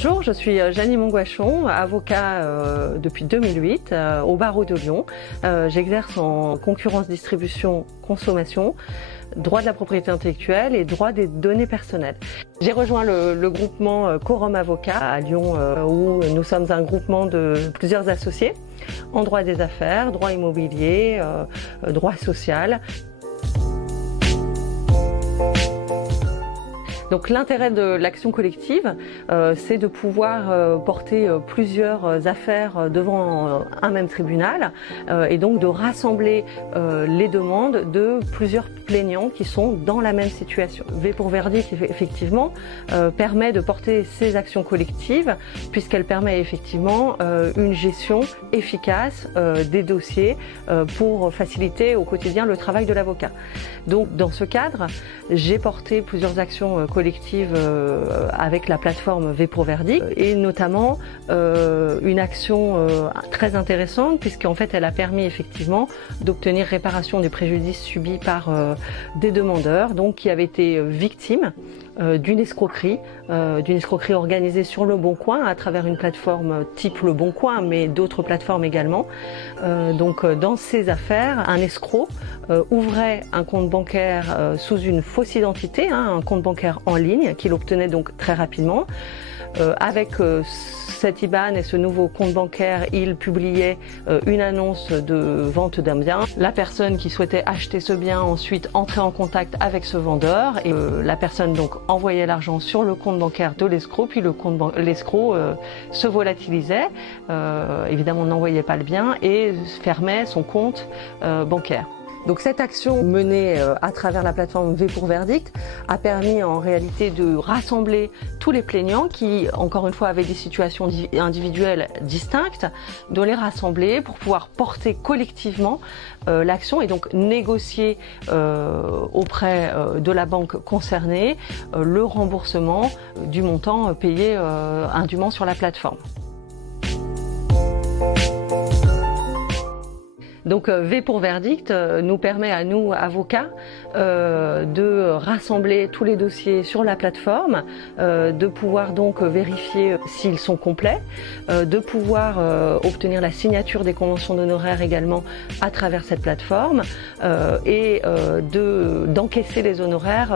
Bonjour, je suis Jeannie Monguachon, avocat depuis 2008 au barreau de Lyon. J'exerce en concurrence, distribution, consommation, droit de la propriété intellectuelle et droit des données personnelles. J'ai rejoint le groupement Quorum Avocat à Lyon où nous sommes un groupement de plusieurs associés en droit des affaires, droit immobilier, droit social. Donc l'intérêt de l'action collective, c'est de pouvoir porter plusieurs affaires devant un même tribunal et donc de rassembler les demandes de plusieurs plaignants qui sont dans la même situation. V pour verdict, effectivement, permet de porter ces actions collectives puisqu'elle permet effectivement une gestion efficace des dossiers pour faciliter au quotidien le travail de l'avocat. Donc dans ce cadre, j'ai porté plusieurs actions collectives avec la plateforme V pour verdict et notamment une action très intéressante puisqu'en fait elle a permis effectivement d'obtenir réparation des préjudices subis par des demandeurs donc qui avaient été victimes d'une escroquerie organisée sur Le Bon Coin à travers une plateforme type Le Bon Coin mais d'autres plateformes également. Donc dans ces affaires, un escroc ouvrait un compte bancaire sous une fausse identité, un compte bancaire en ligne qu'il obtenait donc très rapidement. Avec cet IBAN et ce nouveau compte bancaire, il publiait une annonce de vente d'un bien. La personne qui souhaitait acheter ce bien ensuite entrait en contact avec ce vendeur et la personne donc envoyait l'argent sur le compte bancaire de l'escroc, puis l'escroc se volatilisait, évidemment n'envoyait pas le bien et fermait son compte bancaire. Donc cette action menée à travers la plateforme V pour verdict a permis en réalité de rassembler tous les plaignants qui, encore une fois, avaient des situations individuelles distinctes, de les rassembler pour pouvoir porter collectivement l'action et donc négocier auprès de la banque concernée le remboursement du montant payé indûment sur la plateforme. Donc V pour verdict nous permet à nous, avocats, de rassembler tous les dossiers sur la plateforme, de pouvoir donc vérifier s'ils sont complets, de pouvoir obtenir la signature des conventions d'honoraires également à travers cette plateforme et d'encaisser les honoraires,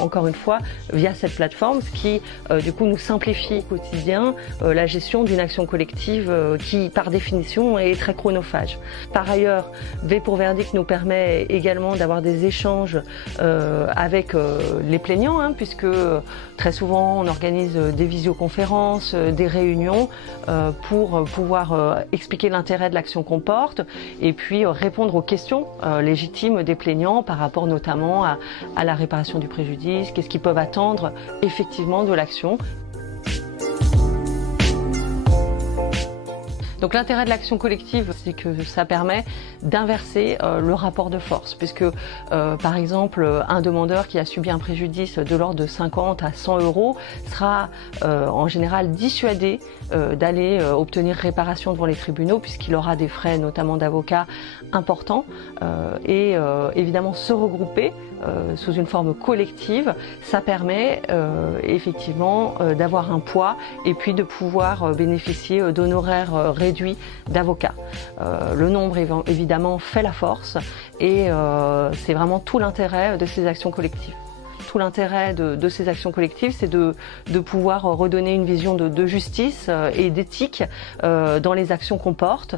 encore une fois, via cette plateforme, ce qui du coup nous simplifie au quotidien la gestion d'une action collective qui, par définition, est très chronophage. Par ailleurs, V pour verdict nous permet également d'avoir des échanges avec les plaignants, puisque très souvent on organise des visioconférences, des réunions pour pouvoir expliquer l'intérêt de l'action qu'on porte et puis répondre aux questions légitimes des plaignants par rapport notamment à la réparation du préjudice, qu'est-ce qu'ils peuvent attendre effectivement de l'action. Donc l'intérêt de l'action collective, c'est que ça permet d'inverser le rapport de force, puisque par exemple un demandeur qui a subi un préjudice de l'ordre de 50 à 100 euros sera en général dissuadé d'aller obtenir réparation devant les tribunaux puisqu'il aura des frais notamment d'avocat importants et évidemment se regrouper sous une forme collective, ça permet effectivement d'avoir un poids et puis de pouvoir bénéficier d'honoraires réduits d'avocats. Le nombre évidemment fait la force et c'est vraiment tout l'intérêt de ces actions collectives. Tout l'intérêt de ces actions collectives, c'est de pouvoir redonner une vision de justice et d'éthique dans les actions qu'on porte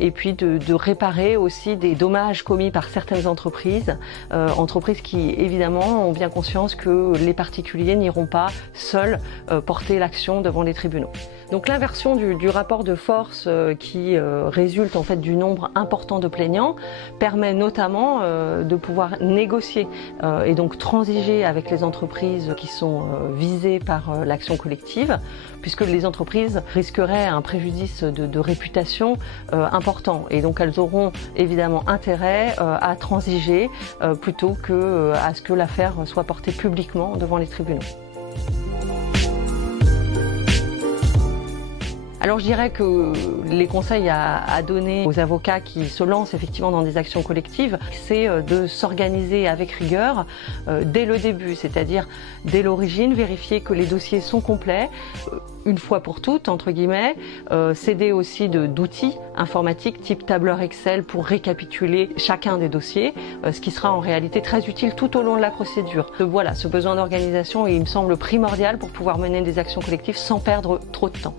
et puis de réparer aussi des dommages commis par certaines entreprises, entreprises qui évidemment ont bien conscience que les particuliers n'iront pas seuls porter l'action devant les tribunaux. Donc l'inversion du rapport de force qui résulte en fait du nombre important de plaignants permet notamment de pouvoir négocier et donc transiger avec les entreprises qui sont visées par l'action collective, puisque les entreprises risqueraient un préjudice de réputation important et donc elles auront évidemment intérêt à transiger plutôt qu'à ce que l'affaire soit portée publiquement devant les tribunaux. Alors je dirais que les conseils à donner aux avocats qui se lancent effectivement dans des actions collectives, c'est de s'organiser avec rigueur dès le début, c'est-à-dire dès l'origine, vérifier que les dossiers sont complets, une fois pour toutes, entre guillemets, s'aider aussi d'outils informatiques type tableur Excel pour récapituler chacun des dossiers, ce qui sera en réalité très utile tout au long de la procédure. Voilà, ce besoin d'organisation, il me semble primordial pour pouvoir mener des actions collectives sans perdre trop de temps.